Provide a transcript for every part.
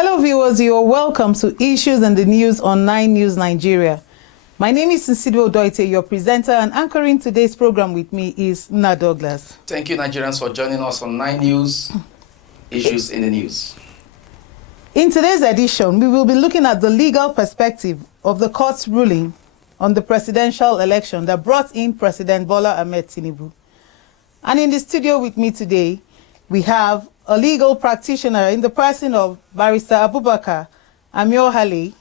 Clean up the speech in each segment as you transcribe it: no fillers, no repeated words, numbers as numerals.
Hello viewers, you are welcome to Issues and the News on 9 News Nigeria. My name is Tinubu'S, your presenter, and anchoring today's program with me is Na Douglas. Thank you, Nigerians, for joining us on 9 News, Issues in the News. In today's edition, we will be looking at the legal perspective of the court's ruling on the presidential election that brought in President Bola Ahmed Tinubu. And in the studio with me today, we have a legal practitioner in the person of Barrister Abubakar Amiohale.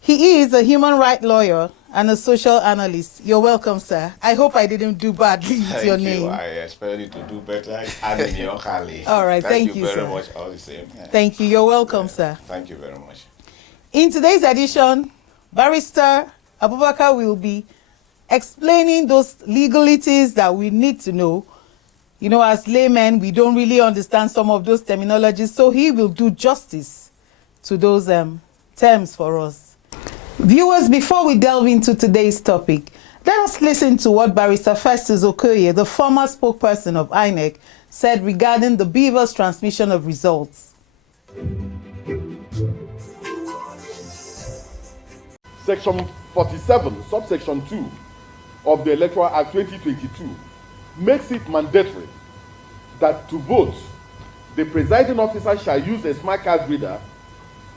He is a human rights lawyer and a social analyst. You're welcome, sir. I hope I didn't do badly with your name. I expect you to do better. Amiohale. All right, thank you you, very sir. much. All the same. Thank you. You're welcome, sir. Thank you very much. In today's edition, Barrister Abubakar will be explaining those legalities that we need to know. You know, as laymen, we don't really understand some of those terminologies, so he will do justice to those terms for us. Viewers, before we delve into today's topic, let us listen to what Barrister Festus Okoye, the former spokesperson of INEC, said regarding the Beavers' transmission of results. Section 47, subsection 2 of the Electoral Act 2022 makes it mandatory that to vote, the presiding officer shall use a smart card reader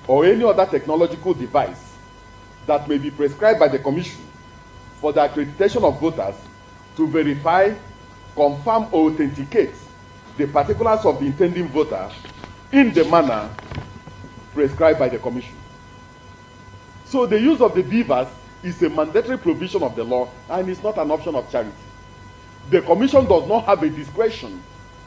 or any other technological device that may be prescribed by the Commission for the accreditation of voters to verify, confirm, or authenticate the particulars of the intending voter in the manner prescribed by the Commission. So the use of the beavers is a mandatory provision of the law and is not an option of charity. The Commission does not have a discretion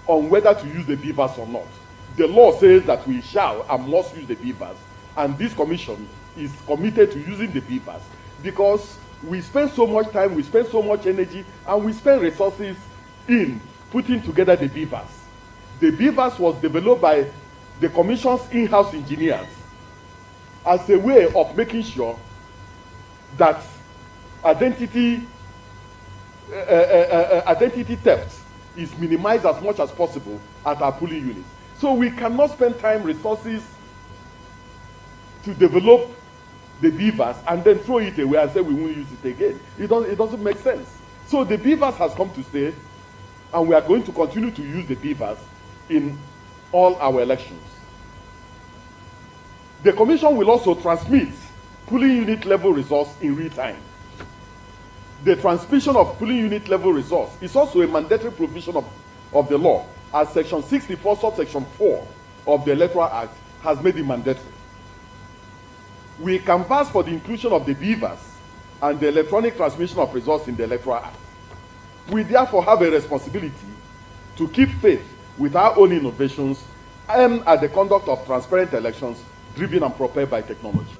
on whether to use the beavers or not. The law says that we shall and must use the beavers, and this Commission is committed to using the beavers because we spend so much time, we spend so much energy, and we spend resources in putting together the beavers. The beavers was developed by the Commission's in-house engineers as a way of making sure that identity theft is minimized as much as possible at our polling units. So we cannot spend time, resources to develop the beavers and then throw it away and say we won't use it again. It doesn't make sense. So the beavers has come to stay, and we are going to continue to use the beavers in all our elections. The Commission will also transmit polling unit level results in real time. The transmission of polling unit level results is also a mandatory provision of the law, as Section 64, subsection 4 of the Electoral Act has made it mandatory. We canvass for the inclusion of the beavers and the electronic transmission of results in the Electoral Act. We therefore have a responsibility to keep faith with our own innovations and at the conduct of transparent elections driven and propelled by technology.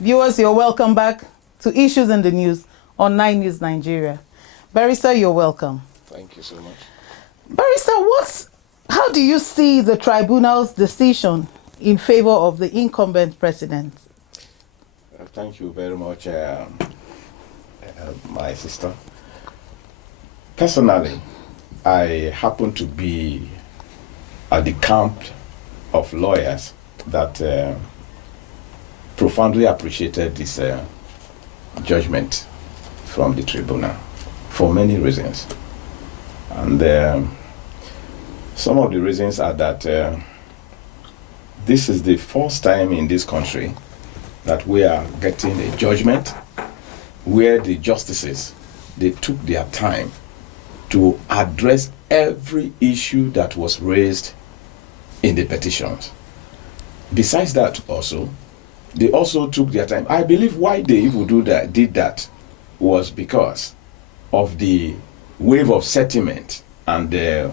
Viewers, you're welcome back to Issues in the News on 9 News Nigeria. Barrister, you're welcome. Thank you so much. Barrister, how do you see the tribunal's decision in favor of the incumbent president? Thank you very much, my sister. Personally, I happen to be at the camp of lawyers that profoundly appreciated this judgment from the tribunal for many reasons. And some of the reasons are that this is the first time in this country that we are getting a judgment where the justices, they took their time to address every issue that was raised in the petitions. Besides that also, they also took their time. I believe why they even did that was because of the wave of sentiment and the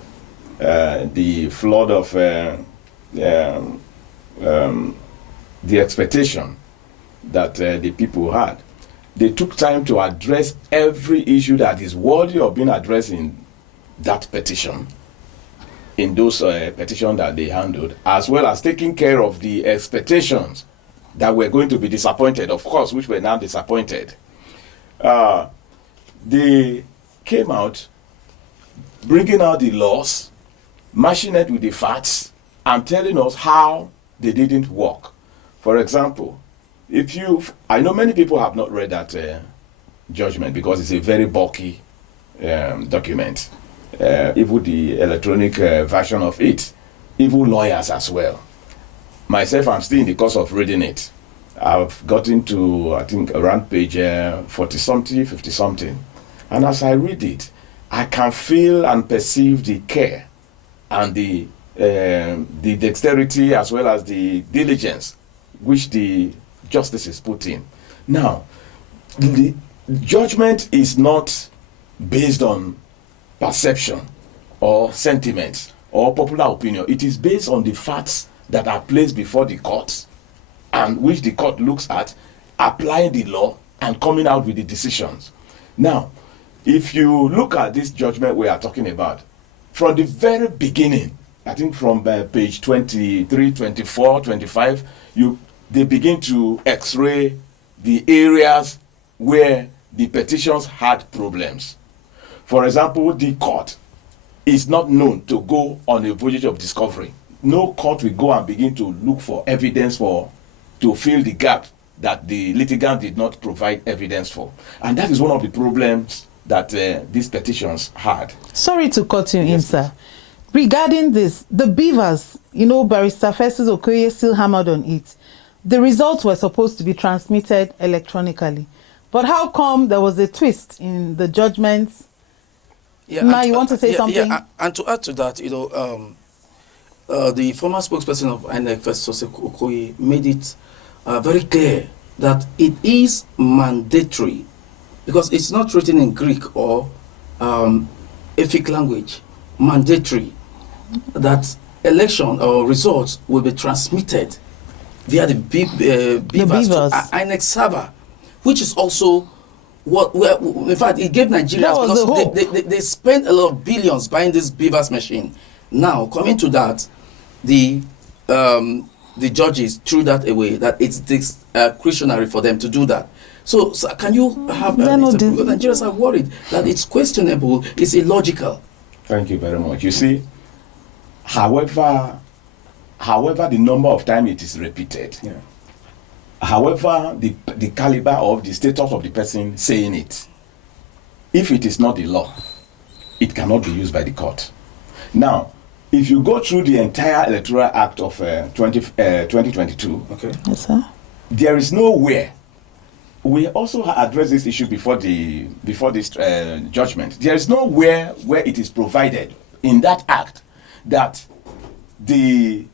flood of the expectation that the people had. They took time to address every issue that is worthy of being addressed in that petition, in those petitions that they handled, as well as taking care of the expectations that were going to be disappointed, of course, which were now disappointed. They came out bringing out the laws mashing it with the facts and telling us how they didn't work. For example, I know many people have not read that judgment because it's a very bulky document. Even the electronic version of it, even lawyers as well. Myself, I'm still in the course of reading it. I've gotten to, I think, around page 40-something, 50-something. And as I read it, I can feel and perceive the care and the dexterity as well as the diligence which the justices put in. Now, the judgment is not based on perception or sentiment or popular opinion. It is based on the facts that are placed before the court and which the court looks at, applying the law and coming out with the decisions. Now, if you look at this judgment we are talking about, from the very beginning, I think from page 23, 24, 25, they begin to x-ray the areas where the petitions had problems. For example, the court is not known to go on a voyage of discovery. No court will go and begin to look for evidence to fill the gap that the litigant did not provide evidence for. And that is one of the problems that these petitions had. Sorry to cut you in, sir. Regarding this, the beavers, Barrister Festus Okoye still hammered on it. The results were supposed to be transmitted electronically. But how come there was a twist in the judgments? Yeah, Now, you want to say something? Yeah, and to add to that, the former spokesperson of INEC, Festus Okoye, made it very clear that it is mandatory, because it's not written in Greek or Efik language, mandatory, that election or results will be transmitted via the beavers to INEC server, which is also in fact, it gave Nigerians, because they spent a lot of billions buying this beavers machine. Now, coming to that, the judges threw that away, that it's discretionary for them to do that. So can you have Nigerians are worried that it's questionable, it's illogical. Thank you very much. You see, however the number of times it is repeated, however the caliber of the status of the person saying it, if it is not the law, it cannot be used by the court. Now, if you go through the entire Electoral Act of 2022, okay, yes, sir, there is nowhere. We also addressed this issue before this judgment. There is nowhere where it is provided in that act that the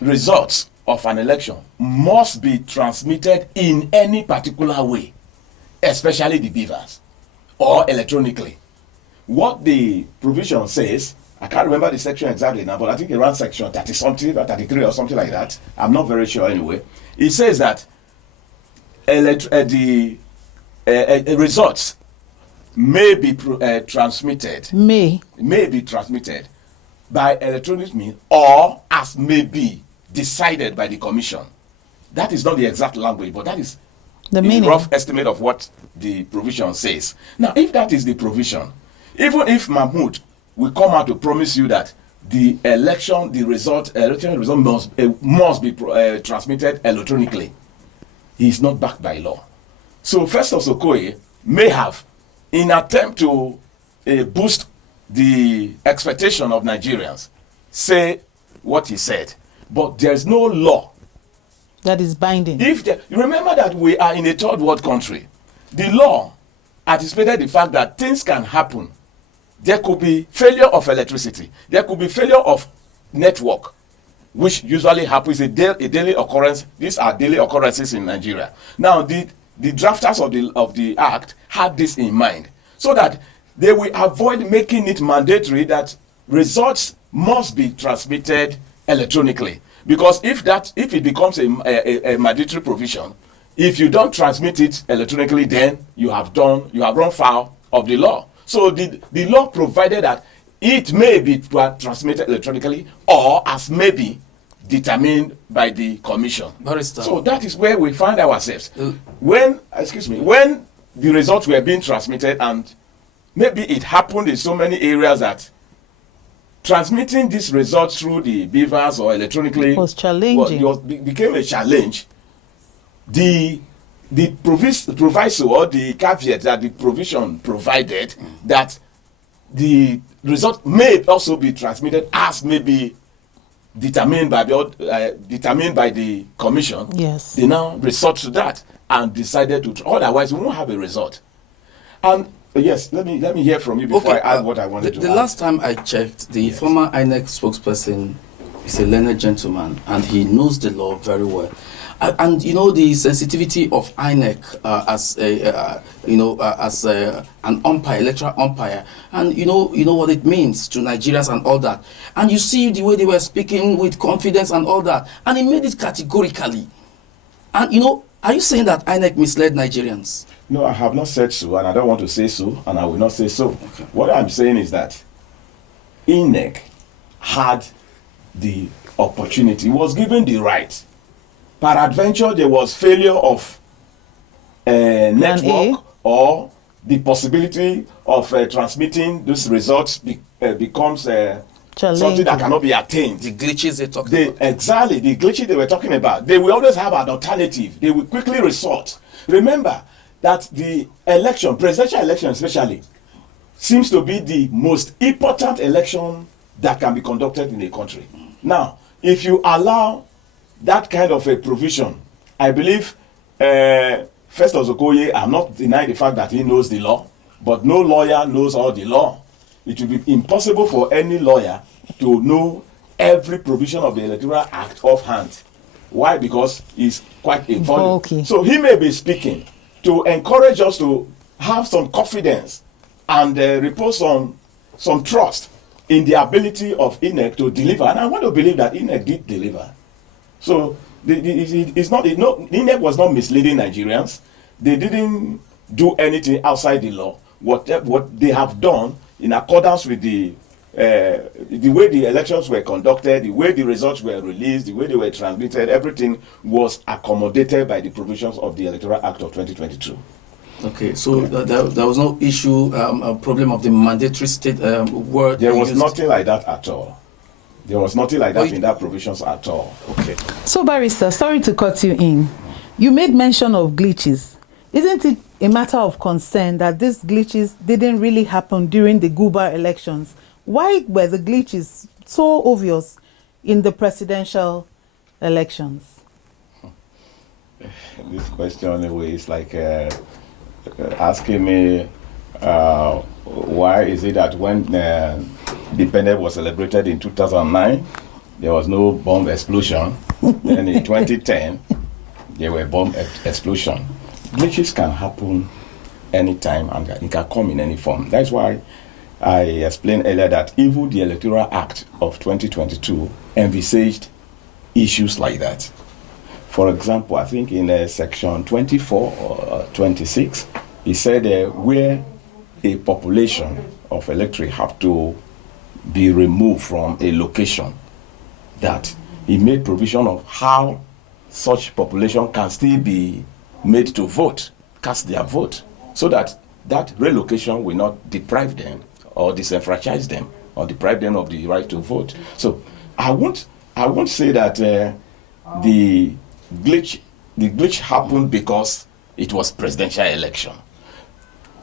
results of an election must be transmitted in any particular way, especially the beavers, or electronically. What the provision says, I can't remember the section exactly now, but I think around section 30 something or 33 or something like that, I'm not very sure anyway, it says that the results may be transmitted by electronic means, or as may be decided by the commission. That is not the exact language, but that is the rough estimate of what the provision says. Now, if that is the provision, even if Mahmoud will come out to promise you that the election result must be transmitted electronically, he is not backed by law. So Festus Okoye may have, in attempt to boost the expectation of Nigerians, say what he said, but there is no law that is binding. You remember that we are in a third world country. The law anticipated the fact that things can happen. There could be failure of electricity. There could be failure of network, which usually happens a daily occurrence. These are daily occurrences in Nigeria. Now, the drafters of the act had this in mind, so that they will avoid making it mandatory that results must be transmitted electronically. Because if it becomes a mandatory provision, if you don't transmit it electronically, then you have run foul of the law. So the law provided that it may be transmitted electronically, or as may be determined by the commission. Barrister. So that is where we find ourselves. When the results were being transmitted, and maybe it happened in so many areas that transmitting these results through the beavers or electronically was challenging. Became a challenge. The proviso or the caveat that the provision provided that the result may also be transmitted as may be determined by the commission. Yes. They now resort to that and decided to. Otherwise, we won't have a result. And yes, let me hear from you before I add what I wanted to add. The last time I checked, the former INEC spokesperson is a learned gentleman, and he knows the law very well. And you know the sensitivity of INEC as an umpire, electoral umpire, and you know what it means to Nigerians and all that. And you see the way they were speaking with confidence and all that, and he made it categorically. And are you saying that INEC misled Nigerians? No, I have not said so, and I don't want to say so, and I will not say so. Okay. What I'm saying is that INEC had the opportunity, was given the right. Peradventure, there was failure of network or the possibility of transmitting those results becomes something that cannot be attained. The glitches they talked about. Exactly, the glitches they were talking about. They will always have an alternative. They will quickly resort. Remember that the election, presidential election especially, seems to be the most important election that can be conducted in a country. Now, if you allow that kind of a provision, I believe Festus Okoye, I'm not denying the fact that he knows the law, but no lawyer knows all the law. It will be impossible for any lawyer to know every provision of the Electoral Act offhand. Why? Because it's quite a volume. Okay. So he may be speaking to encourage us to have some confidence and repose some trust in the ability of INEC to deliver. And I want to believe that INEC did deliver. So INEC was not misleading Nigerians. They didn't do anything outside the law. What they have done in accordance with the way the elections were conducted, the way the results were released, the way they were transmitted, everything was accommodated by the provisions of the Electoral Act of 2022. Okay, so there was no issue, a problem of the mandatory state word. There was nothing like that at all. There was nothing like that in that provisions at all. Okay. So, Barrister, sorry to cut you in. You made mention of glitches. Isn't it a matter of concern that these glitches didn't really happen during the Guba elections? Why were the glitches so obvious in the presidential elections? This question, anyway, is like asking me why is it that when independence was celebrated in 2009, there was no bomb explosion. Then in 2010, there were bomb explosion. Glitches can happen anytime and it can come in any form. That's why I explained earlier that even the Electoral Act of 2022 envisaged issues like that. For example, I think in section 24 or 26, it said where a population of electorate have to be removed from a location, that he made provision of how such population can still be made to vote, cast their vote, so that that relocation will not deprive them or disenfranchise them or deprive them of the right to vote. So I won't say that the glitch happened because it was presidential election.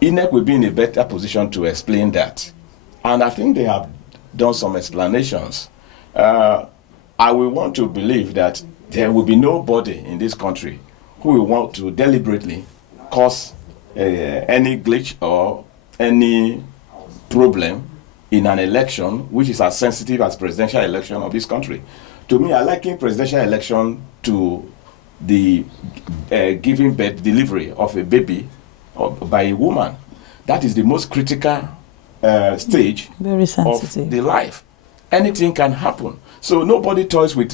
INEC will be in a better position to explain that. And I think they have done some explanations. I will want to believe that there will be nobody in this country who will want to deliberately cause any glitch or any problem in an election which is as sensitive as presidential election of this country. To me, I liken presidential election to the giving birth, delivery of a baby by a woman. That is the most critical stage of the life. Anything can happen. So nobody toys with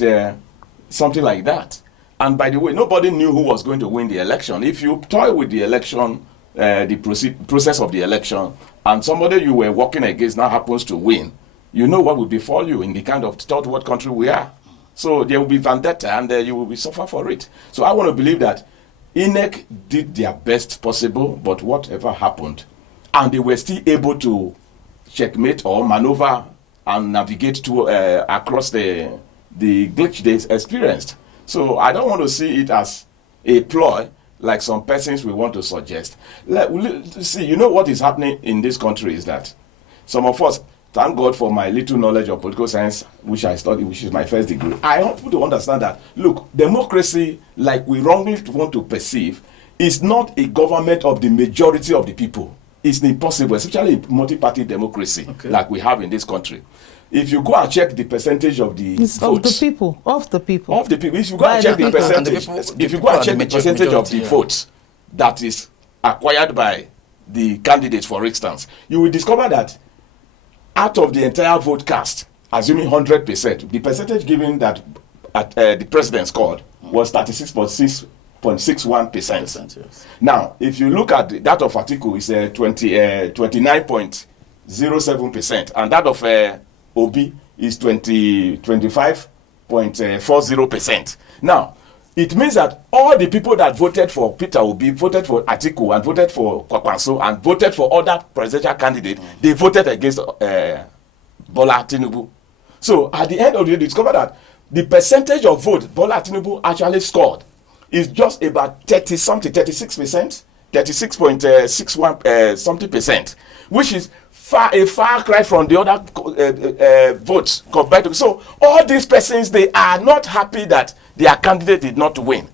something like that. And by the way, nobody knew who was going to win the election. If you toy with the election, the process of the election, and somebody you were working against now happens to win, you know what will befall you in the kind of third world country we are. So there will be vendetta and you will be suffer for it. So I want to believe that INEC did their best possible, but whatever happened, and they were still able to checkmate or maneuver and navigate to across the glitch they experienced. So I don't want to see it as a ploy like some persons we want to suggest. See, you know what is happening in this country is that some of us, thank God for my little knowledge of political science, which I studied, which is my first degree. I want people to understand that, look, democracy, like we wrongly want to perceive, is not a government of the majority of the people. It's impossible, especially in multi-party democracy like we have in this country. If you go and check the percentage of the votes, of the people. If you go and check the percentage, if you go and check the percentage of the votes that is acquired by the candidates, for instance, you will discover that out of the entire vote cast, assuming 100%, the percentage given that the president scored was 36.61%. Yes. Now, if you look at that of Atiku, it's 29.07%, and that of Obi is 25.40%. Now, it means that all the people that voted for Peter Obi, voted for Atiku, and voted for Kwakwanso, and voted for other presidential candidates, they voted against Bola Tinubu. So, at the end of the day, they discovered that the percentage of vote Bola Tinubu actually scored is just about 36%, 36.61 something percent, which is a far cry from the other votes compared to. So all these persons, they are not happy that their candidate did not win.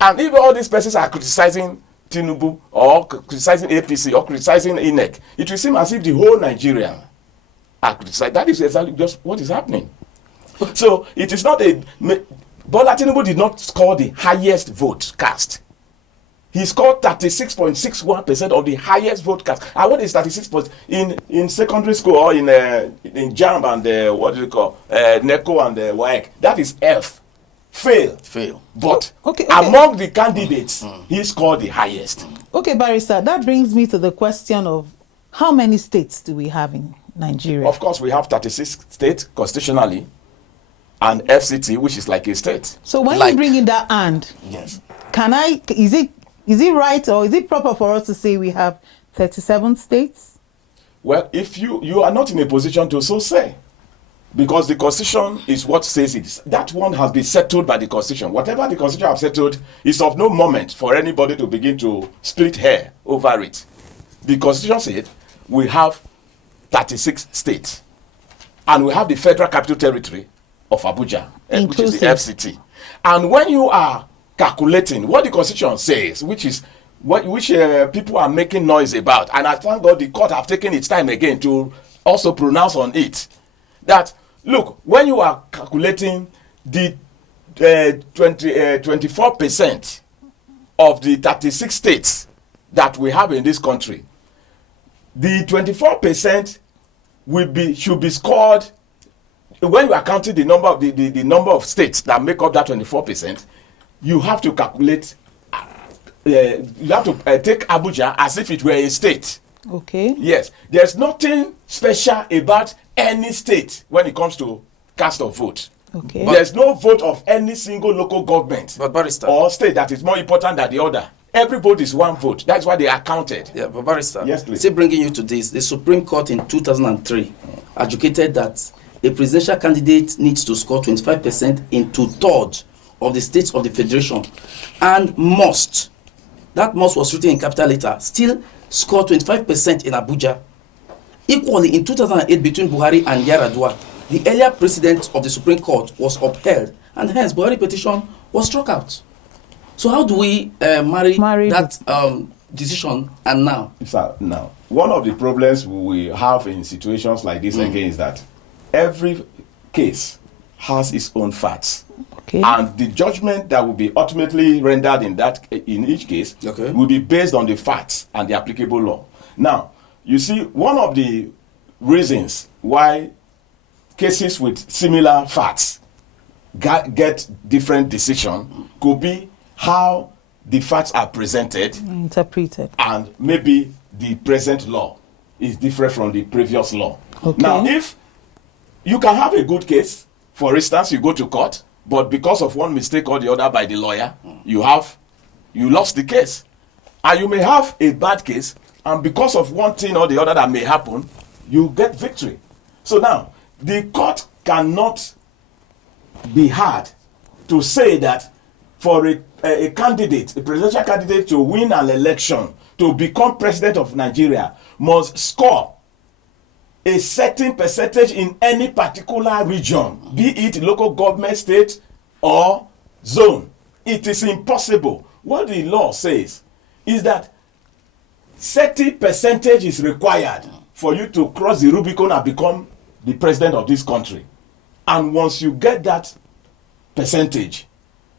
And if all these persons are criticizing Tinubu or criticizing APC or criticizing INEC, it will seem as if the whole Nigeria are criticizing. That is exactly just what is happening. So it is not Bola Tinubu did not score the highest vote cast. He scored 36.61% of the highest vote cast. And what is 36? In secondary school or in JAMB and what do you call NECO and WAEC? That is F. Fail. But among the candidates, he scored the highest. Okay, Barrister, that brings me to the question of how many states do we have in Nigeria? Of course, we have 36 states constitutionally, and FCT, which is like a state. So when you bring in that yes, is it right or is it proper for us to say we have 37 states? Well, if you are not in a position to so say, because the Constitution is what says it. That one has been settled by the Constitution. Whatever the Constitution has settled is of no moment for anybody to begin to split hair over it. The Constitution said we have 36 states, and we have the Federal Capital Territory of Abuja, which is the FCT. And when you are calculating what the Constitution says, which people are making noise about, and I thank God the court have taken its time again to also pronounce on it, that look, when you are calculating the 24% of the 36 states that we have in this country, the 24% should be scored. When you are counting the number of the number of states that make up that 24%, you have to calculate. You have to take Abuja as if it were a state. Okay. Yes, there's nothing special about any state when it comes to cast of vote. Okay. There's no vote of any single local government or state that is more important than the other. Every vote is one vote. That's why they are counted. Yeah, but Barrister, yes, please. Still bringing you to this, the Supreme Court in 2003 adjudicated that a presidential candidate needs to score 25% in 2/3 of the states of the federation, and that must was written in capital letter, still score 25% in Abuja. Equally, in 2008, between Buhari and Yar'Adua, the earlier president of the Supreme Court was upheld, and hence Buhari petition was struck out. So how do we marry that decision and now? Sir, now, one of the problems we have in situations like this again is that every case has its own facts. Okay. And the judgment that will be ultimately rendered in each case will be based on the facts and the applicable law. Now, you see, one of the reasons why cases with similar facts get different decision could be how the facts are presented, interpreted, and maybe the present law is different from the previous law. Okay. Now, if you can have a good case, for instance, you go to court, but because of one mistake or the other by the lawyer, you lost the case. And you may have a bad case, and because of one thing or the other that may happen, you get victory. So now, the court cannot be hard to say that for a candidate, a presidential candidate, to win an election, to become president of Nigeria, must score a certain percentage in any particular region, be it local government, state, or zone. It is impossible. What the law says is that 30% is required for you to cross the Rubicon and become the president of this country. And once you get that percentage,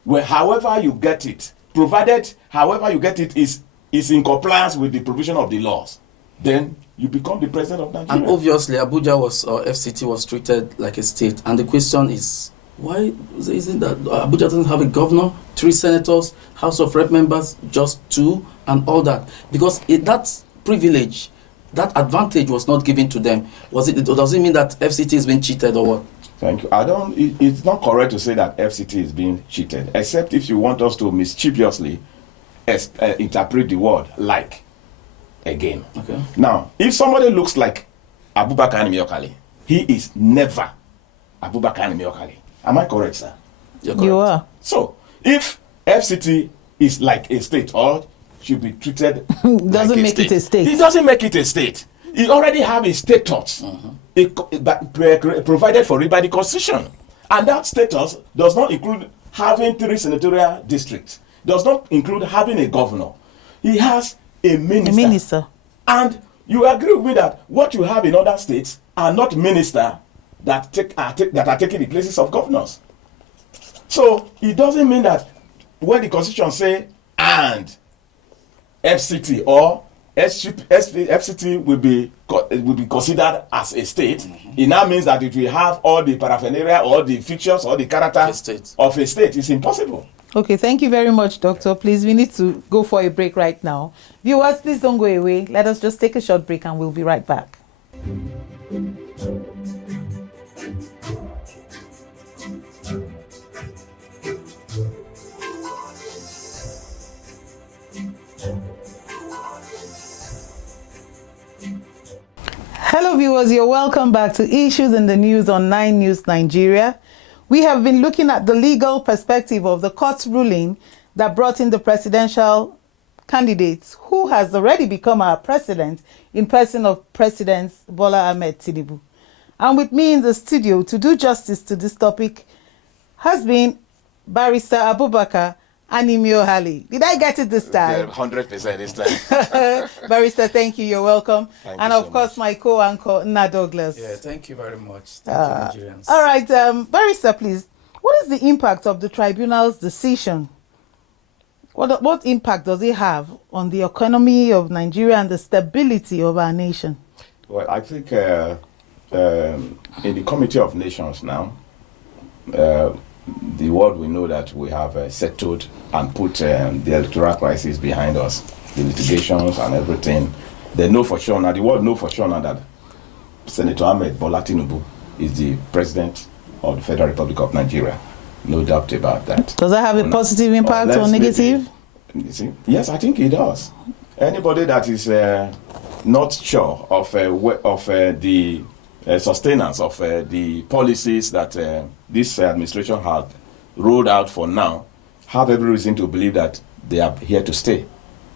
well, however you get it, provided however you get it is in compliance with the provision of the laws, then you become the president of Nigeria. And obviously, Abuja was, or FCT was treated like a state. And the question is, why is it that Abuja doesn't have a governor, 3 senators, House of Rep members, just 2, and all that? Because that privilege, that advantage was not given to them. Does it mean that FCT is being cheated or what? Thank you. It's not correct to say that FCT is being cheated, except if you want us to mischievously interpret the word "like" again. Okay. Now, if somebody looks like Abubakar Animiokali, he is never Abubakar Animiokali. Am I correct, sir? You're correct. You are. So, if FCT is like a state or should be treated Doesn't make it a state. It doesn't make it a state. It already have a status provided for it by the Constitution. And that status does not include having 3 senatorial districts, does not include having a governor. He has a minister. A minister. And you agree with me that what you have in other states are not ministers that are taking the places of governors. So it doesn't mean that when the Constitution say and FCT or FCT will be considered as a state, it now means that it will have all the paraphernalia, all the features, all the character of a state. It's impossible. Okay, thank you very much, Doctor. Please, we need to go for a break right now. Viewers, please don't go away. Let us just take a short break and we'll be right back. Hello viewers, you're welcome back to Issues in the News on 9 News Nigeria. We have been looking at the legal perspective of the court's ruling that brought in the presidential candidates who has already become our president in person of President Bola Ahmed Tinubu. And with me in the studio to do justice to this topic has been Barrister Abubakar Animiokali. Did I get it this time? 100% this time. Barrister, thank you. You're welcome. Thank and you of so course, much. my co-anchor, Nna Douglas. Yeah, thank you very much. Thank you, Nigerians. All right, Barrister, please. What is the impact of the tribunal's decision? What impact does it have on the economy of Nigeria and the stability of our nation? Well, I think in the Committee of Nations now, the world will know that we have settled and put the electoral crisis behind us, the litigations and everything. They know for sure now, the world know for sure now that Senator Ahmed Bola Tinubu is the president of the Federal Republic of Nigeria. No doubt about that. Does that have a positive impact or negative? Yes, I think it does. Anybody that is not sure of the sustenance of the policies that this administration had rolled out for now, have every reason to believe that they are here to stay.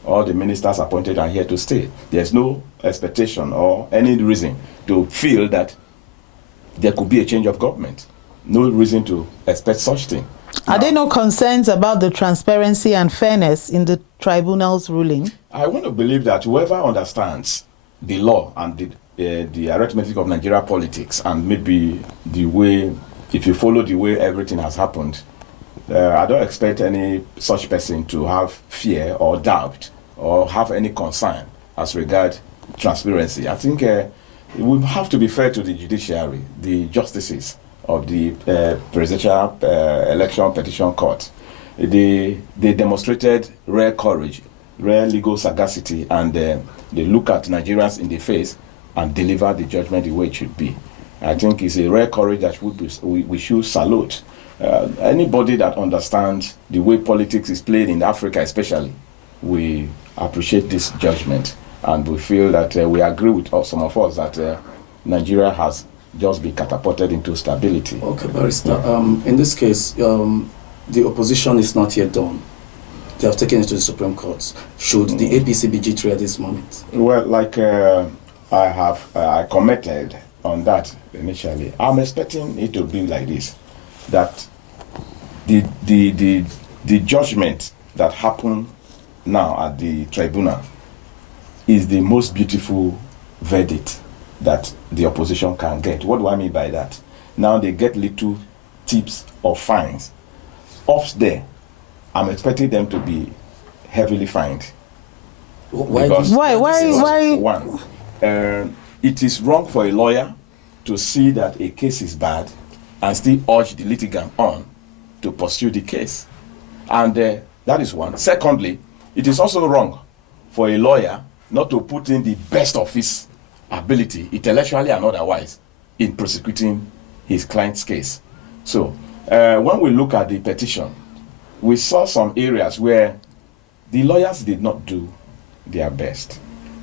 All the ministers appointed are here to stay. There's no expectation or any reason to feel that there could be a change of government. No reason to expect such thing. Are there no concerns about the transparency and fairness in the tribunal's ruling? I want to believe that whoever understands the law and the arithmetic of Nigeria politics and maybe the way, if you follow the way everything has happened, I don't expect any such person to have fear or doubt or have any concern as regard transparency. I think we have to be fair to the judiciary, the justices of the Presidential Election Petition Court. They demonstrated rare courage, rare legal sagacity, and they look at Nigerians in the face and deliver the judgment the way it should be. I think it's a rare courage that we should salute. Anybody that understands the way politics is played in Africa especially, we appreciate this judgment, and we feel that we agree with some of us that Nigeria has just be catapulted into stability. Okay, Barrister. In this case, the opposition is not yet done. They have taken it to the Supreme Court. Should the APC be G3 at this moment? Well, like I commented on that initially, I'm expecting it to be like this, that the judgment that happened now at the tribunal is the most beautiful verdict that the opposition can get. What do I mean by that? Now they get little tips or fines. Off there, I'm expecting them to be heavily fined. Why? One, it is wrong for a lawyer to see that a case is bad and still urge the litigant on to pursue the case. And that is one. Secondly, it is also wrong for a lawyer not to put in the best of his ability, intellectually and otherwise, in prosecuting his client's case. So, when we look at the petition, we saw some areas where the lawyers did not do their best.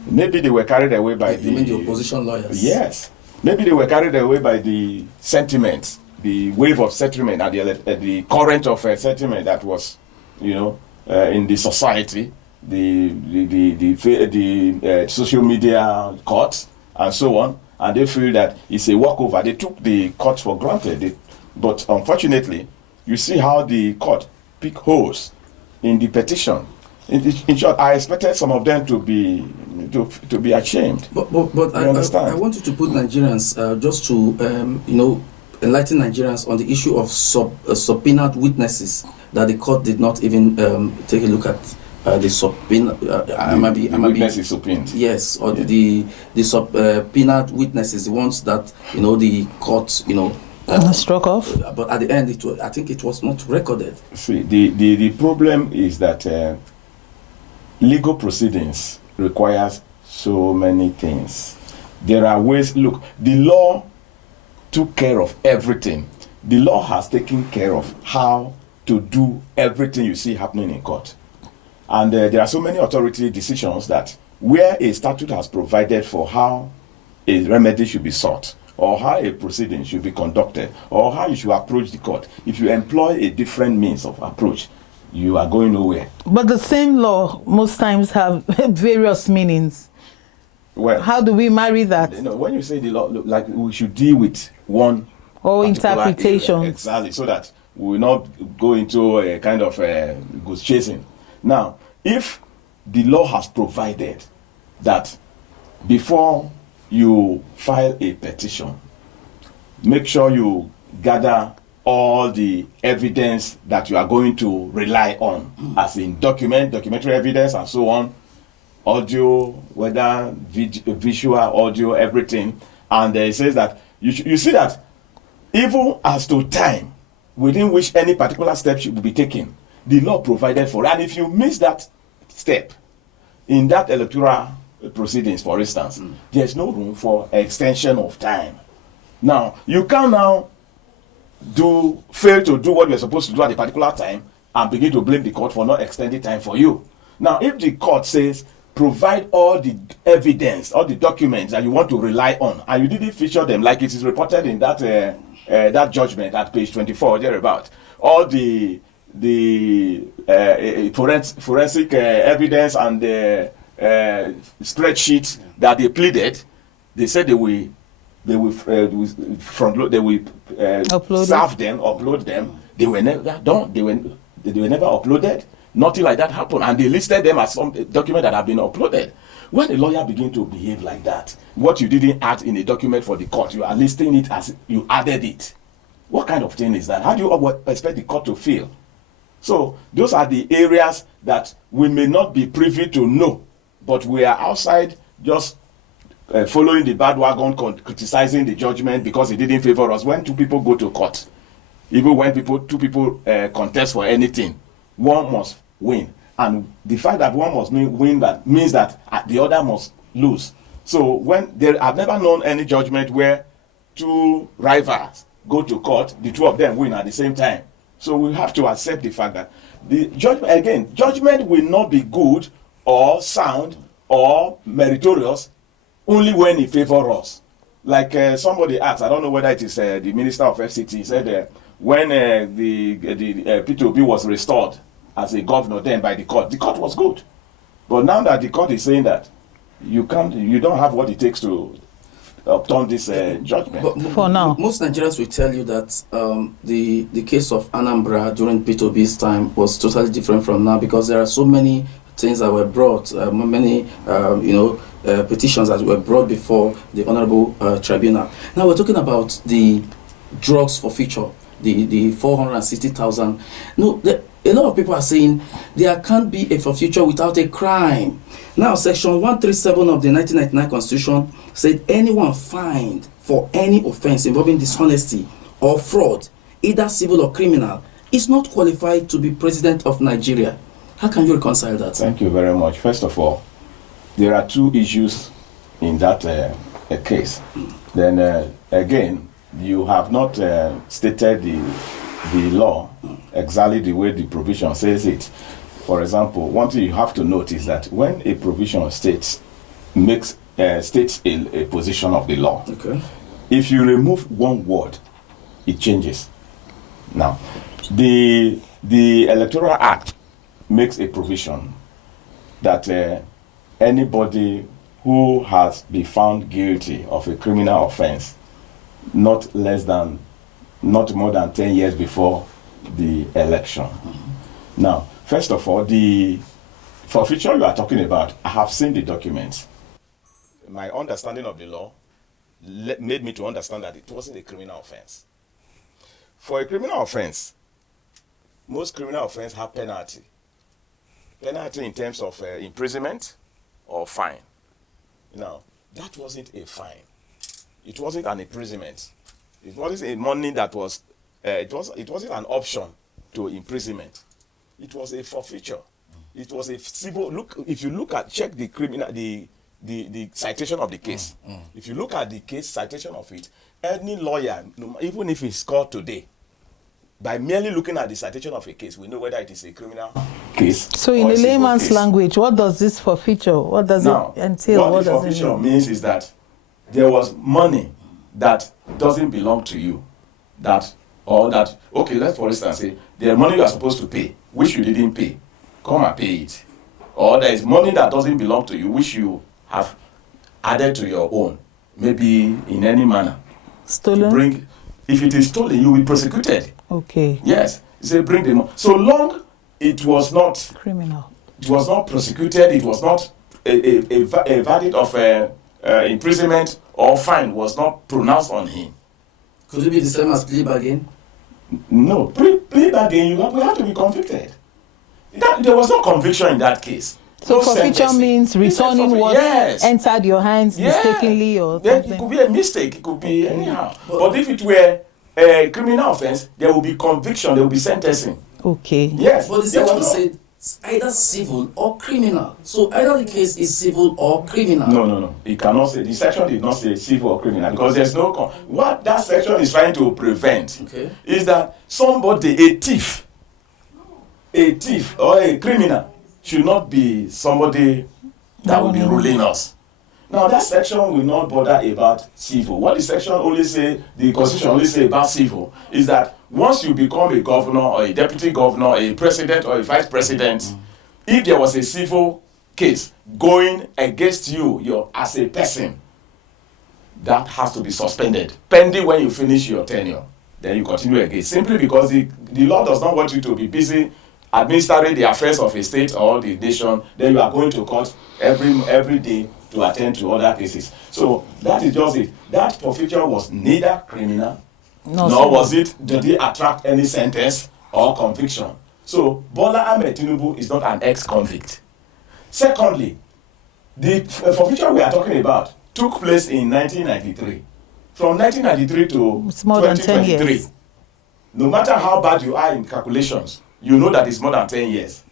Maybe they were carried away by You mean the opposition lawyers? Yes. Maybe they were carried away by the sentiment, the wave of settlement, and the current of settlement that was, in the society, the social media courts, and so on, and they feel that it's a walkover. They took the court for granted. But unfortunately, you see how the court pick holes in the petition. In short, I expected some of them to be ashamed. But I want you to put Nigerians just to enlighten Nigerians on the issue of subpoenaed witnesses that the court did not even take a look at. The subpoena, witnesses subpoenaed. Yes, or the subpoenaed witnesses, the ones that the court struck off. But at the end, I think it was not recorded. See, the problem is that legal proceedings requires so many things. There are ways. Look, the law took care of everything. The law has taken care of how to do everything you see happening in court. And there are so many authority decisions that where a statute has provided for how a remedy should be sought, or how a proceeding should be conducted, or how you should approach the court. If you employ a different means of approach, you are going nowhere. But the same law most times have various meanings. Well, how do we marry that? When you say the law, like we should deal with one or interpretations. Exactly, so that we will not go into a kind of goose chasing. Now, if the law has provided that before you file a petition, make sure you gather all the evidence that you are going to rely on, as in documentary evidence and so on, audio, whether visual, audio, everything. And it says that you see that even as to time within which any particular step should be taken, the law provided for. And if you miss that step in that electoral proceedings, for instance, there's no room for extension of time. Now, you can now fail to do what you're supposed to do at a particular time and begin to blame the court for not extending time for you. Now, if the court says, provide all the evidence, all the documents that you want to rely on, and you didn't feature them like it is reported in that judgment at page 24 or thereabout, all the forensic evidence and the spreadsheet that they pleaded, they said they will upload them. They were never done. They were never uploaded. Nothing like that happened, and they listed them as some document that have been uploaded. When a lawyer begin to behave like that, what you didn't add in a document for the court, you are listing it as you added it. What kind of thing is that? How do you expect the court to feel? So those are the areas that we may not be privy to know, but we are outside just following the bad wagon, criticizing the judgment because it didn't favor us. When two people go to court, even when two people contest for anything, one must win. And the fact that one must win, that means that the other must lose. So I've never known any judgment where two rivals go to court, the two of them win at the same time. So we have to accept the fact that the judgment will not be good or sound or meritorious only when it favors us. like somebody asked, I don't know whether it is the Minister of FCT, he said when the P2B was restored as a governor then by the court was good. But now that the court is saying that you don't have what it takes to upturn this judgment. But for now, most Nigerians will tell you that the case of Anambra during P2B's time was totally different from now, because there are so many things that were brought, many petitions that were brought before the Honorable Tribunal. Now we're talking about the drugs forfeiture, the 460,000. No, a lot of people are saying there can't be a forfeiture without a crime. Now, Section 137 of the 1999 Constitution said anyone fined for any offense involving dishonesty or fraud, either civil or criminal, is not qualified to be president of Nigeria. How can you reconcile that? Thank you very much. First of all, there are two issues in that case. Then again, you have not stated the law exactly the way the provision says it. For example, one thing you have to note is that when a provision states a position of the law, Okay. if you remove one word, it changes. Now, the Electoral Act makes a provision that anybody who has been found guilty of a criminal offense not more than 10 years before the election. Mm-hmm. Now, first of all, the forfeiture you are talking about, I have seen the documents. My understanding of the law made me to understand that it wasn't a criminal offense. For a criminal offense, most criminal offenses have penalty. Penalty in terms of imprisonment or fine. Now, that wasn't a fine. It wasn't an imprisonment. It wasn't a money that was, it wasn't an option to imprisonment. It was a forfeiture. It was a civil, if you check the criminal, the citation of the case. If you look at the case citation of it, any lawyer, even if it's called today, by merely looking at the citation of a case, we know whether it is a criminal case. So in a layman's language, what does this forfeiture, what does it entail? What the forfeiture means is that there was money that doesn't belong to you. Okay, let's for instance say, there's money you are supposed to pay, which you didn't pay. Come and pay it. Or there is money that doesn't belong to you, which you have added to your own, maybe in any manner. Stolen? If it is stolen, you will be prosecuted. Okay. Yes. Say bring the money. So long it was not criminal. It was not prosecuted. It was not a verdict of imprisonment or fine was not pronounced on him. Could it be the same as plea bargain? No. Plea bargain, we have to be convicted. There was no conviction in that case. So forfeiture means returning what entered your hands mistakenly or something? It could be a mistake. It could be anyhow. But if it were a criminal offense, there will be conviction. There will be sentencing. Okay. Yes. But the section said either civil or criminal. So either the case is civil or criminal. No. It cannot say. The section did not say civil or criminal because there's no. What that section is trying to prevent is that somebody, a thief or a criminal, should not be somebody that will be ruling us. Now that section will not bother about civil. What the section only say, the Constitution only say about civil, is that once you become a governor or a deputy governor, a president or a vice president, if there was a civil case going against you as a person, that has to be suspended, pending when you finish your tenure. Then you continue again, simply because the law does not want you to be busy administering the affairs of a state or the nation. Then you are going to court every day to attend to other cases. So that is just it. That forfeiture was neither criminal, nor did it attract any sentence or conviction. So Bola Ahmed Tinubu is not an ex-convict. Secondly, the forfeiture we are talking about took place in 1993. From 1993 to 2023, no matter how bad you are in calculations, you know that it's more than 10 years.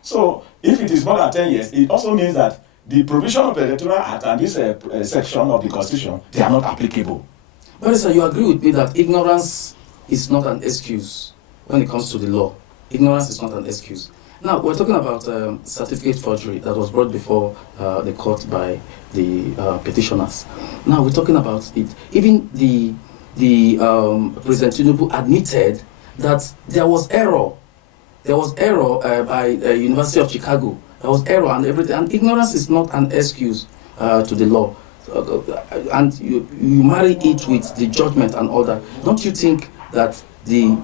So if it is more than 10 years, it also means that the provision of the Electoral Act and this section of the Constitution, they are not applicable. But sir, you agree with me that ignorance is not an excuse when it comes to the law. Ignorance is not an excuse. Now, we're talking about certificate forgery that was brought before the court by the petitioners. Now, we're talking about it. Even the President Tinubu admitted that there was error. There was error by University of Chicago. There was error and everything. And ignorance is not an excuse to the law. And you marry it with the judgment and all that. Don't you think that the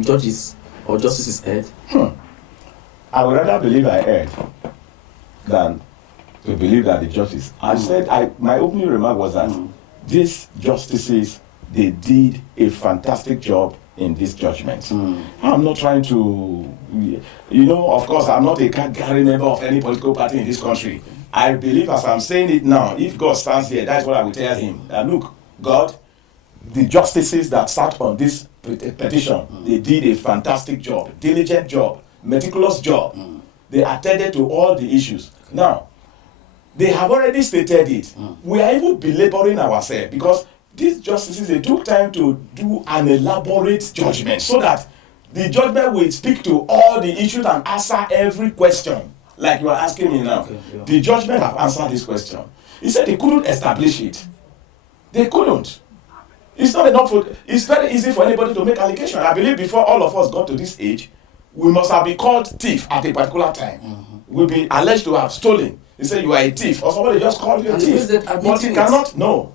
judges or justices erred? I would rather believe I erred than to believe that the judges. I said, my opening remark was that these justices, they did a fantastic job in this judgment. I'm not trying to, of course, I'm not a card-carrying member of any political party in this country. I believe, as I'm saying it now, if God stands here, that's what I will tell him. Look, God, the justices that sat on this petition, they did a fantastic job, diligent job, meticulous job. They attended to all the issues. Now, they have already stated it. We are even belaboring ourselves because these justices, they took time to do an elaborate judgment so that the judgment will speak to all the issues and answer every question, like you are asking me now. Okay, yeah. The judgment have answered this question. He said they couldn't establish it. They couldn't. It's not enough. It's very easy for anybody to make allegation. I believe before all of us got to this age, we must have been called thief at a particular time. We'll be alleged to have stolen. They say you are a thief, or somebody just called you a thief. But you cannot know.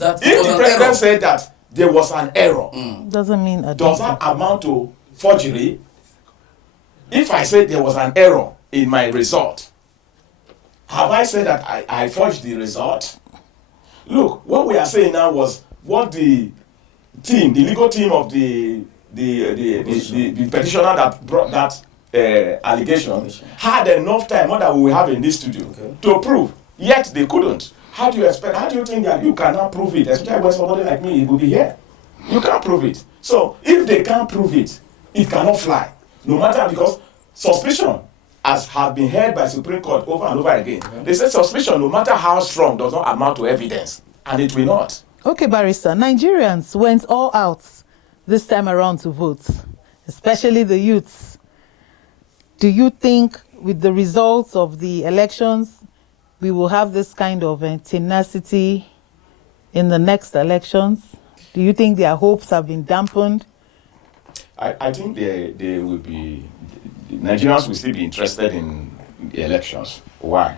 If the president said that there was an error, Doesn't mean does that amount to forgery? If I said there was an error in my result, have I said that I forged the result? Look, what we are saying now was what the legal team of the petitioner that brought that allegation had enough time, more than we will have in this studio, to prove. Yet they couldn't. How do you think that you cannot prove it? Especially when somebody like me will be here. You can't prove it. So if they can't prove it, it cannot fly. No matter, because suspicion, as have been heard by Supreme Court over and over again, they say suspicion, no matter how strong, does not amount to evidence. And it will not. Okay, Barrister, Nigerians went all out this time around to vote, especially the youths. Do you think with the results of the elections, we will have this kind of tenacity in the next elections? Do you think their hopes have been dampened? I think they will be, Nigerians will still be interested in the elections. Why?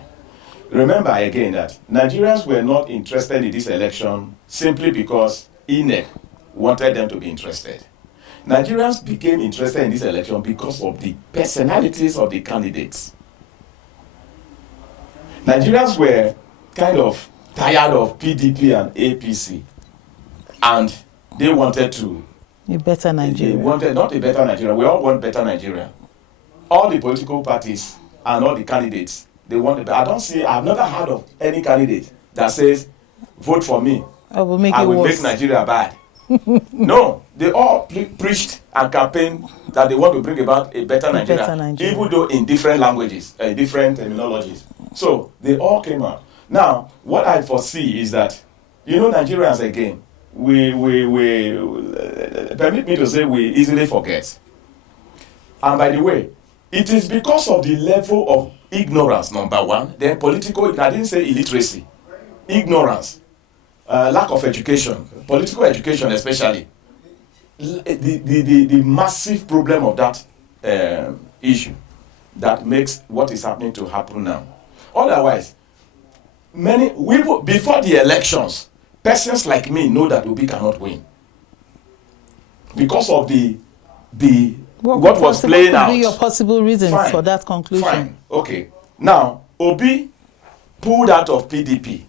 Remember again that Nigerians were not interested in this election simply because INEC wanted them to be interested. Nigerians became interested in this election because of the personalities of the candidates. Nigerians were kind of tired of PDP and APC, and they wanted to... A better Nigeria. They wanted not a better Nigeria. We all want better Nigeria. All the political parties and all the candidates, they wanted... I've never heard of any candidate that says, vote for me. I will make Nigeria bad. No, they all preached and campaigned that they want to bring about a better Nigeria, even though in different languages, different terminologies. So they all came out. Now, what I foresee is that, Nigerians again, we permit me to say we easily forget. And by the way, it is because of the level of ignorance, number one, then political, I didn't say illiteracy, ignorance, lack of education, political education especially, the massive problem of that issue that makes what is happening to happen now. Otherwise, before the elections, persons like me know that Obi cannot win because of what was playing out. What would be your possible reasons for that conclusion? Fine. Okay. Now, Obi pulled out of PDP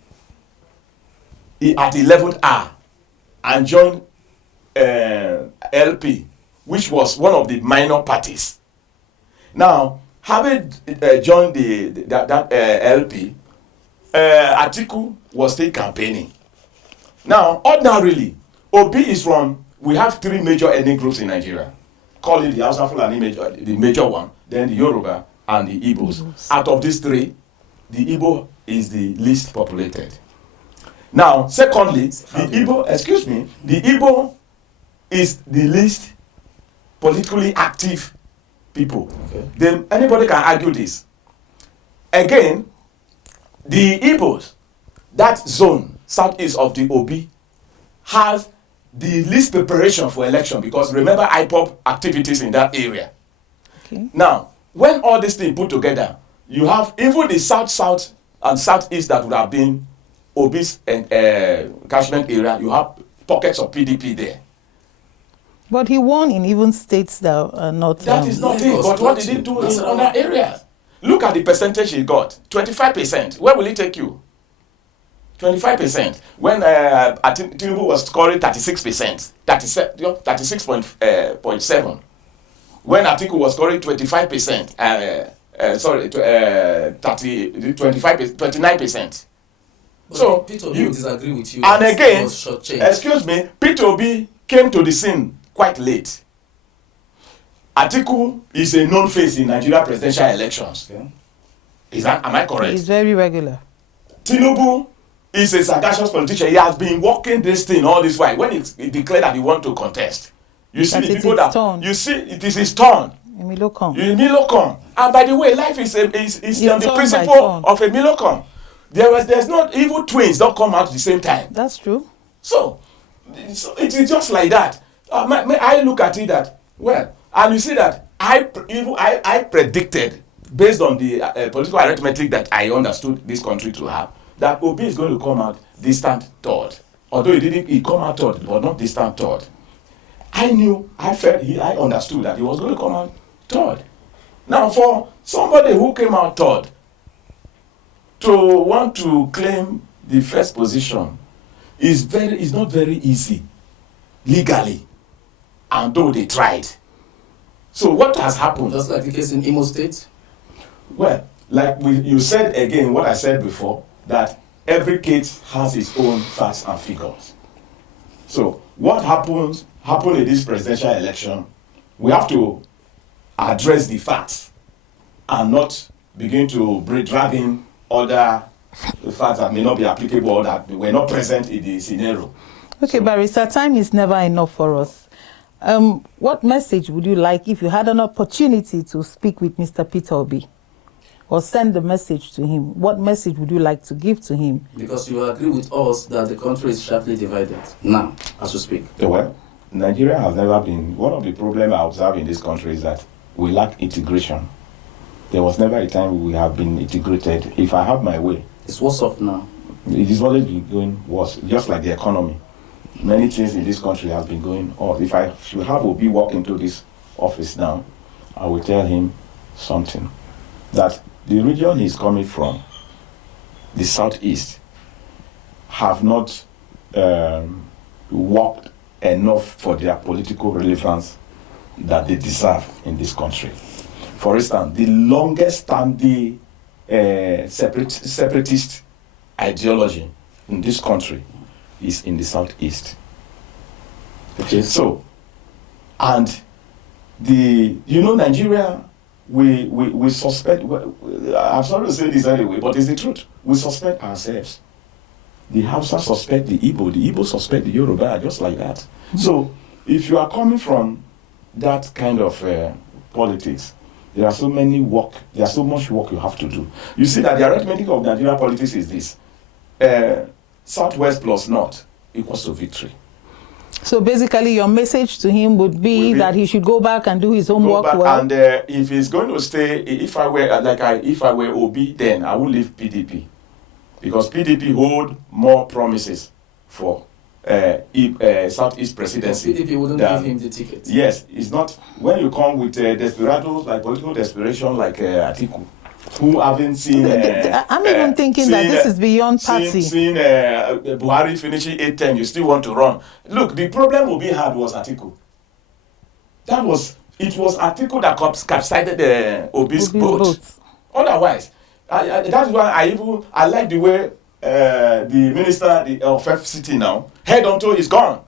at 11th hour and joined LP, which was one of the minor parties. Now, having joined that LP, Atiku was still campaigning. Now, ordinarily, Obi is from, we have three major ethnic groups in Nigeria. Call it the Hausa Fulani the major one, then the Yoruba and the Igbos. Out of these three, the Igbo is the least populated. Now, secondly, the Igbo is the least politically active people. Okay. Then anybody can argue this. Again, the Igbos, that zone southeast of the Obi, has the least preparation for election because remember IPOP activities in that area. Okay. Now, when all these things put together, you have even the south and southeast that would have been Obi's and catchment area. You have pockets of PDP there. But he won in even states that are not. That is not it. Lagos, But what did he do in other areas? Look at the percentage he got. 25%. Where will it take you? 25%. When Tinubu was scoring 36%, 36.7. When Atiku was scoring 25%, 29%. But So Peter Obi you will disagree with you. and that again, it was shortchanged. excuse me, Peter Obi came to the scene quite late. Atiku is a known face in Nigeria presidential elections. Okay. Am I correct? He's very regular. Tinubu is a sagacious politician. He has been working this thing all this while. When he declared that he want to contest, you see That the it people is that turn. you see it is his turn. Emilocom. Milocom. And by the way, life is on the turn by principle turn. of a Milocom. There's not evil twins don't come out at the same time. That's true. So it is just like that. I look at it that well, and you see that I predicted based on the political arithmetic that I understood this country to have that Obi is going to come out distant third. Although he come out third, but not distant third. I understood that he was going to come out third. Now, for somebody who came out third to want to claim the first position is not very easy legally, and though they tried. So what has happened? Just like the case in Imo State. Well, like you said again, what I said before, that every case has its own facts and figures. So what happened in this presidential election, we have to address the facts and not begin to drag in other facts that may not be applicable or that were not present in the scenario. Okay, Barrister, time is never enough for us. What message would you like if you had an opportunity to speak with Mr. Peter Obi or send a message to him? What message would you like to give to him? Because you agree with us that the country is sharply divided now, as we speak. Well, Nigeria has never been, one of the problems I observe in this country is that we lack integration. There was never a time we have been integrated. If I have my way, It's worse off now. it is always been going worse, just like the economy. Many things in this country have been going on. If I should have Obi walk into this office now, I will tell him something. That the region he's coming from, the southeast, have not worked enough for their political relevance that they deserve in this country. For instance, the longest standing separatist ideology in this country is in the southeast. Okay, so, and Nigeria, we suspect, I'm sorry to say this anyway, but it's the truth. We suspect ourselves. The Hausa suspect the Igbo suspect the Yoruba, just like that. Mm-hmm. So, if you are coming from that kind of politics, there are so much work you have to do. You see that the arithmetic of Nigerian politics is this. Southwest plus North equals to victory. So basically your message to him would be that he should go back and do his homework well. And if he's going to stay, if I were Obi, then I would leave PDP. Because PDP hold more promises for Southeast presidency. But PDP wouldn't give him the ticket. Yes, it's not. When you come with desperados, like political desperation, like Atiku, who haven't seen... I'm even thinking that this is beyond party. Seeing Buhari finishing 8-10, you still want to run. Look, the problem Obi had was Atiku. It was Atiku that capsided Obi's boat. Otherwise, that's why I like the way the minister of FCT now, head onto is gone.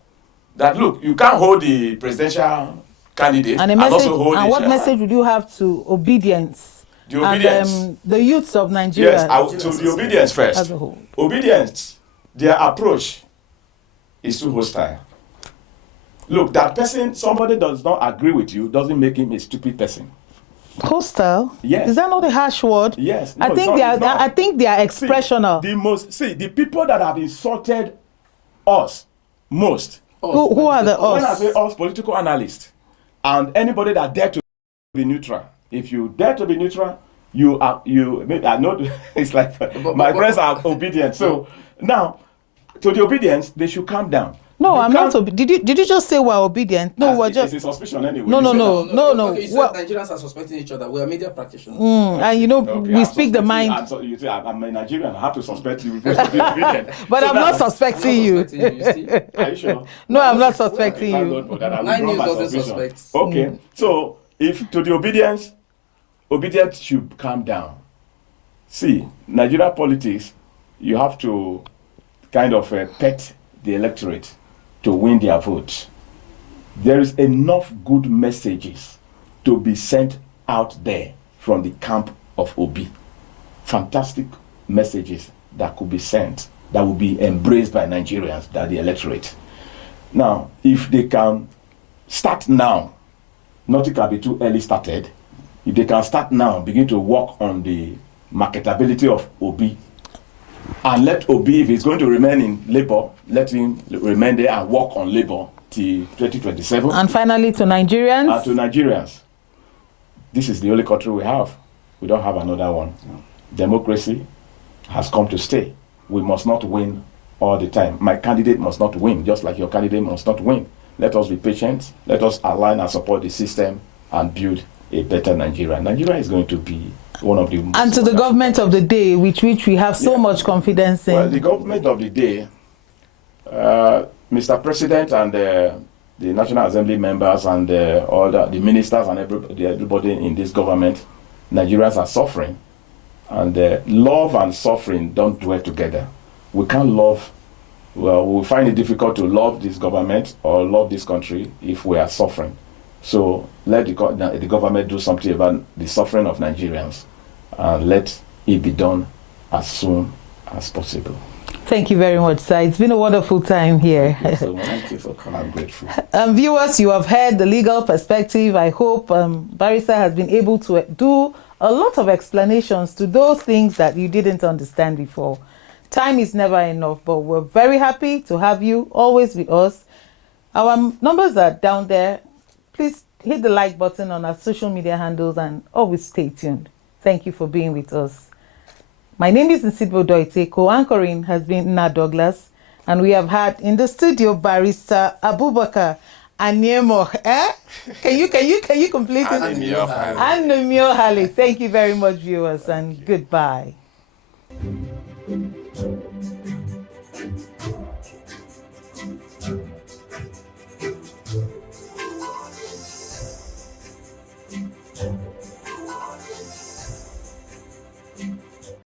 That look, you can't hold the presidential candidate and also hold the what chairman. message would you have to obedience? The obedience. And the youths of Nigeria. Yes, to the obedience first. As a whole. Obedience, their approach is too hostile. Look, that person, somebody does not agree with you, doesn't make him a stupid person. Hostile? Yes. Is that not a harsh word? Yes. I No, think it's not, it's not. I think they are expressional. The people that have insulted us most. Who are the When I us? say us, political analysts, and anybody that dare to be neutral. If you dare to be neutral, I know it's like my friends are obedient. So now, to the obedience, they should calm down. No, You I'm not. can't- Did you just say we're obedient? No, we're just. It's a suspicion anyway. No, You no, say no. that. Okay, you said Well, Nigerians are suspecting each other. We are media practitioners. and you know, Okay, we I'm speak the suspecting- mind. you say I'm a Nigerian. I have to suspect you because of the obedient. But So I'm now- not I'm not suspecting you. suspecting you, see. Are you sure? No, I'm not Well, suspecting Thank you. God for that. I Nine withdraw News my doesn't suspicion. suspect. Okay, so if to the obedience should calm down. See, Nigeria politics, you have to kind of pet the electorate to win their votes. There is enough good messages to be sent out there from the camp of Obi. Fantastic messages that could be sent that will be embraced by Nigerians, that the electorate. Now, if they can start now, nothing can be too early started. If they can start now, begin to work on the marketability of Obi, and let Obi, if he's going to remain in Labour, let him remain there and work on Labour till 2027. And finally, to Nigerians. And to Nigerians, this is the only country we have. We don't have another one. Democracy has come to stay. We must not win all the time. My candidate must not win, just like your candidate must not win. Let us be patient. Let us align and support the system and build a better Nigeria. Nigeria is going to be one of the most And to the government of the day, with which we have so much confidence in. Well, the government of the day, Mr. President and the National Assembly members and all the ministers and everybody in this government, Nigerians are suffering. And love and suffering don't dwell together. We can't love, we find it difficult to love this government or love this country if we are suffering. So let the government do something about the suffering of Nigerians and let it be done as soon as possible. Thank you very much, sir. It's been a wonderful time here. Thank you so much. Thank you for coming. I'm grateful. Viewers, you have heard the legal perspective. I hope Barrister has been able to do a lot of explanations to those things that you didn't understand before. Time is never enough, but we're very happy to have you always with us. Our numbers are down there. Please hit the like button on our social media handles and always stay tuned. Thank you for being with us. My name is Nsidbo Doite. Co-anchoring has been Na Douglas, and we have had in the studio Barrister Abubakar Anyemo. Can you complete it? Anyemo. Anyemo Hale. Thank you very much, viewers, and goodbye.